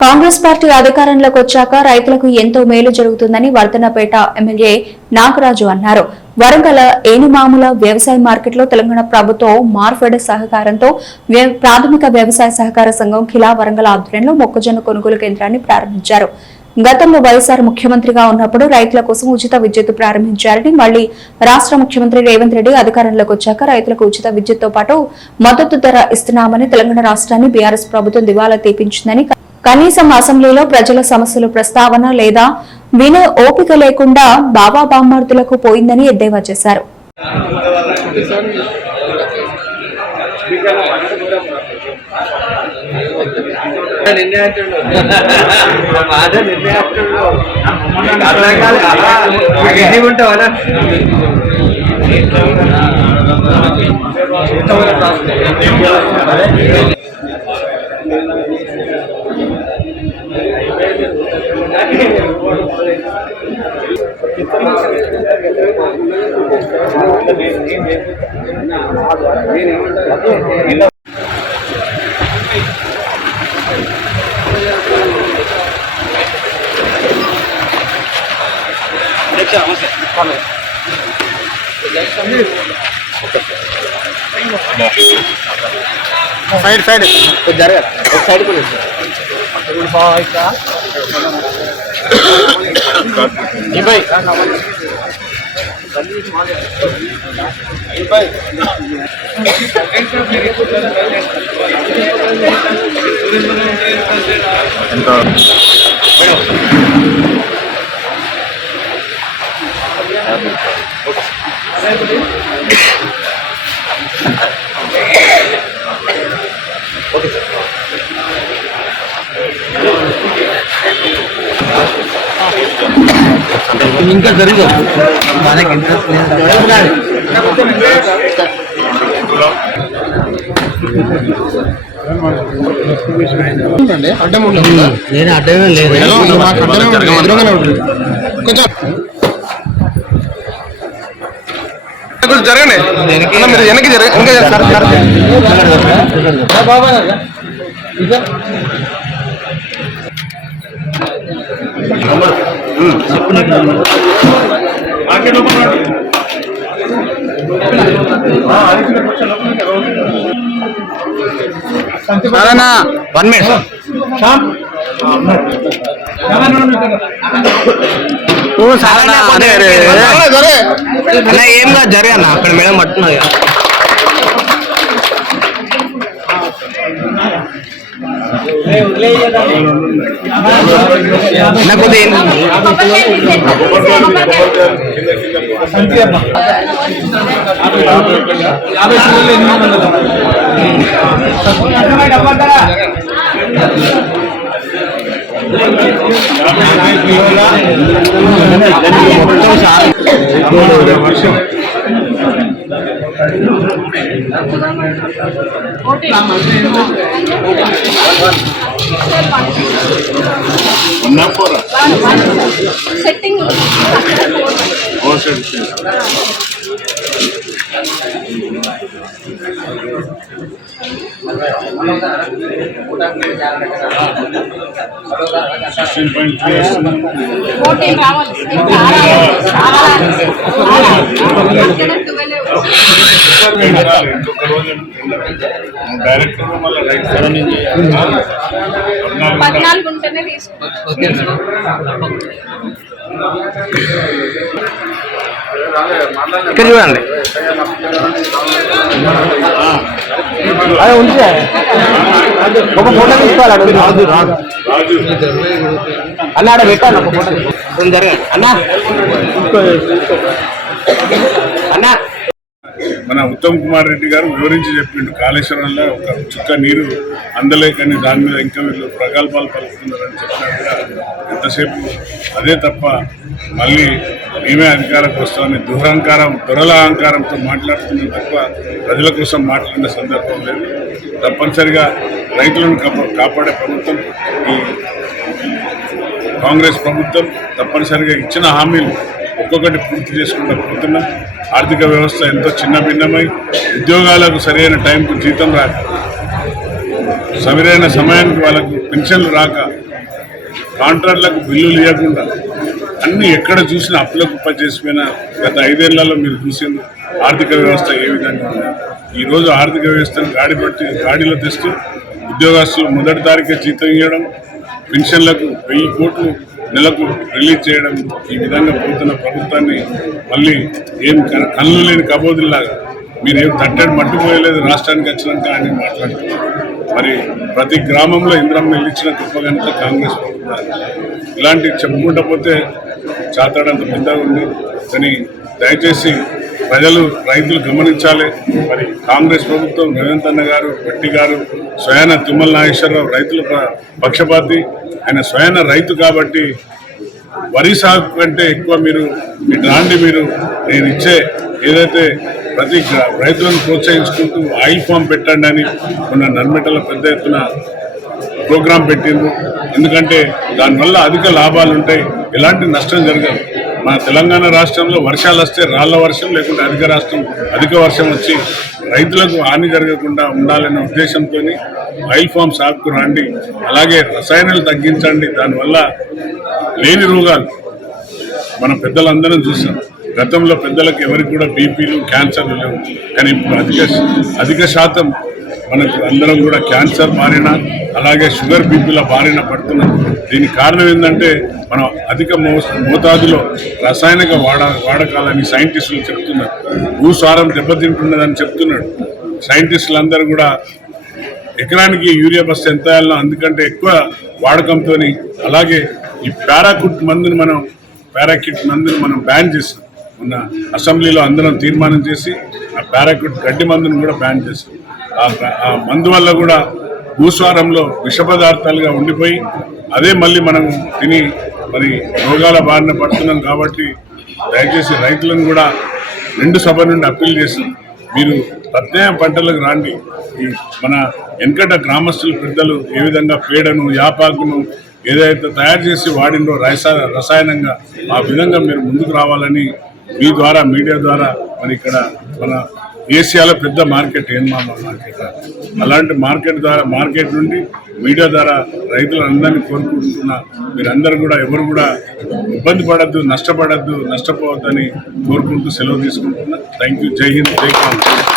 Congress party అధికారంలోకి వచ్చాక రైతులకు ఎంతో మేలు జరుగుతుందని వర్ధన్నపేట ఎమ్మెల్యే నాగరాజు అన్నారు. వరంగల్ ఏనుమాముల వ్యవసాయ మార్కెట్లో తెలంగాణ ప్రభుత్వం మార్ఫెడ్ సహకారంతో ప్రాథమిక వ్యవసాయ సహకార సంఘం ఖిలా వరంగల్ ఆధ్వర్యంలో మొక్కజొన్న కొనుగోలు కేంద్రాన్ని ప్రారంభించారు. గతంలో వైఎస్ఆర్ ముఖ్యమంత్రిగా ఉన్నప్పుడు రైతుల కోసం ఉచిత విద్యుత్ ప్రారంభించారని, మళ్లీ రాష్ట్ర ముఖ్యమంత్రి రేవంత్ రెడ్డి అధికారంలోకి వచ్చాక రైతులకు ఉచిత విద్యుత్తో పాటు మద్దతు ధర ఇస్తున్నామని, తెలంగాణ రాష్ట్రాన్ని బీఆర్ఎస్ ప్రభుత్వం దివాలా తీపించిందని, కనీసం అసెంబ్లీలో ప్రజల సమస్యలు ప్రస్తావన లేదా వినే ఓపిక లేకుండా బాబా బామ్మర్దులకు పోయిందని ఎద్దేవా చేశారు. साइड साइड जरगा एक साइड को ये भाई ओके सर ఇంకా జరుగు మనకి ఇంట్రెస్ట్ లేదు అడ్డం ఉండదు నేను అడ్డమే లేదు కొంచెం జరగండి మీరు వెనక్కి వన్ మినిట్ ఏం కాదు జరగన్నా అక్కడ మేడం పట్టున్నది సెట్టింగ్ పద్నాలుగు ఉంటేనే ఇక్కడ చూడండి అదే ఉంటే ఒక ఫోటో తీసుకోవాలి అన్న ఆడ పెట్టాను ఒక ఫోటో జరగండి అన్నా అన్నా. మన ఉత్తమ్ కుమార్ రెడ్డి గారు వివరించి చెప్పిండు, కాళేశ్వరంలో ఒక చుక్క నీరు అందలేకని దాని మీద ఇంకా వీళ్ళు ప్రగల్భాలు పలుకుతున్నారని చెప్పినట్టుగా ఎంతసేపు అదే తప్ప మళ్ళీ మేమే అధికారంకి వస్తామని దురహంకారంతో మాట్లాడుతున్నాం తప్ప ప్రజల కోసం మాట్లాడిన సందర్భం లేదు. తప్పనిసరిగా రైతులను కాపాడే ప్రభుత్వం ఈ కాంగ్రెస్ ప్రభుత్వం. తప్పనిసరిగా ఇచ్చిన హామీలు ఒక్కొక్కటి పూర్తి చేసుకుంటూ పోతున్నాం. ఆర్థిక వ్యవస్థ ఎంతో చిన్న భిన్నమై ఉద్యోగాలకు సరైన టైంకు జీతం రాక, సరైన సమయానికి వాళ్ళకు పెన్షన్లు రాక కాంట్రాక్టులకు బిల్లులు ఇవ్వకుండా అన్ని ఎక్కడ చూసినా అప్పుల కుప్ప చేసిపోయిన గత 5 ఏళ్లలో మీరు చూసింది ఆర్థిక వ్యవస్థ ఏ విధంగా ఉంది. ఈరోజు ఆర్థిక వ్యవస్థను గాడిలో తెస్తూ ఉద్యోగస్తులు మొదటి తారీఖే జీతం ఇవ్వడం, పెన్షన్లకు 1000 కోట్లు నెలకు రిలీజ్ చేయడం, ఈ విధంగా పోతున్న ప్రభుత్వాన్ని మళ్ళీ ఏం కళ్ళు లేని కబోదుల్లాగా మీరు ఏం తట్టడి మట్టుపోయలేదు రాష్ట్రానికి వచ్చినాక అని మాట్లాడుతున్నారు. మరి ప్రతి గ్రామంలో ఇంద్రమ్మ ఇచ్చిన గొప్ప కనుక కాంగ్రెస్ ప్రభుత్వాన్ని ఇలాంటివి చెప్పుకుంటూ పోతే చాతాడంత పెద్దగా ఉంది. కానీ దయచేసి ప్రజలు రైతులు గమనించాలి. మరి కాంగ్రెస్ ప్రభుత్వం రేవంత్ అన్న గారు, భట్టి గారు, స్వయాన తుమ్మల నాగేశ్వరరావు రైతుల పక్షపాతి, ఆయన స్వయాన రైతు కాబట్టి వరి సాగు కంటే ఎక్కువ మీరు రాండి, మీరు నేను ఇచ్చే ఏదైతే ప్రతి రైతులను ప్రోత్సహించుకుంటూ ఆయిల్ ఫామ్ పెట్టండి అని మొన్న నర్మెటలో పెద్ద ఎత్తున ప్రోగ్రాం పెట్టిండ్రు. ఎందుకంటే దానివల్ల అధిక లాభాలు ఉంటాయి, ఎలాంటి నష్టం జరగదు. మన తెలంగాణ రాష్ట్రంలో వర్షాలు వస్తే రాళ్ల వర్షం, లేకుంటే అధిక వర్షం వచ్చి రైతులకు హాని జరగకుండా ఉండాలనే ఉద్దేశంతో ఆయిల్ ఫామ్ సాగుకు రండి, అలాగే రసాయనాలు తగ్గించండి. దానివల్ల లేని రోగాలు మన పెద్దలందరం చూసాం. గతంలో పెద్దలకు ఎవరికి కూడా బీపీలు, క్యాన్సర్లు లేవు, కానీ ఇప్పుడు అధిక శాతం మనకు అందరం కూడా క్యాన్సర్ బారిన, అలాగే షుగర్ బీపీల బారిన పడుతున్నాం. దీనికి కారణం ఏంటంటే మనం అధిక మోతాదులో రసాయనిక వాడకాలని సైంటిస్టులు చెప్తున్నారు. భూసారం దెబ్బతింటున్నదని చెప్తున్నాడు. సైంటిస్టులందరూ కూడా ఎకరానికి యూరియా బస్తా ఎంత వేయాలనో అందుకంటే ఎక్కువ వాడకంతో, అలాగే ఈ పారాకిట్ మందుని మనం బ్యాన్ చేస్తాం. మొన్న అసెంబ్లీలో అందరం తీర్మానం చేసి ఆ పారాకిట్ గడ్డి మందుని కూడా బ్యాన్ చేస్తాం. ఆ మందు వల్ల కూడా భూస్వారంలో విష పదార్థాలుగా ఉండిపోయి అదే మళ్ళీ మనం తిని మరి రోగాల బారిన పడుతున్నాం. కాబట్టి దయచేసి రైతులను కూడా 2 సభ నుండి అప్పీల్ చేస్తున్నాం, మీరు ప్రత్యేక పంటలకు రాండి. ఈ మన వెనకట గ్రామస్తుల పెద్దలు ఏ విధంగా పేడను, యాపాకును ఏదైతే తయారు చేసి వాడినో రసాయనంగా, ఆ విధంగా మీరు ముందుకు రావాలని మీ ద్వారా, మీడియా ద్వారా, మరి ఇక్కడ మన ఏషియాలో పెద్ద మార్కెట్ ఏన్మామ మార్కెట్, అలాంటి మార్కెట్ నుండి మీడియా ద్వారా రైతులందరినీ కోరుకుంటున్నా, మీరందరూ కూడా ఎవరు కూడా ఇబ్బంది పడద్దు, నష్టపోవద్దని కోరుకుంటూ సెలవు తీసుకుంటున్నా. Thank you. జై హింద్, జై కాంగ్రెస్.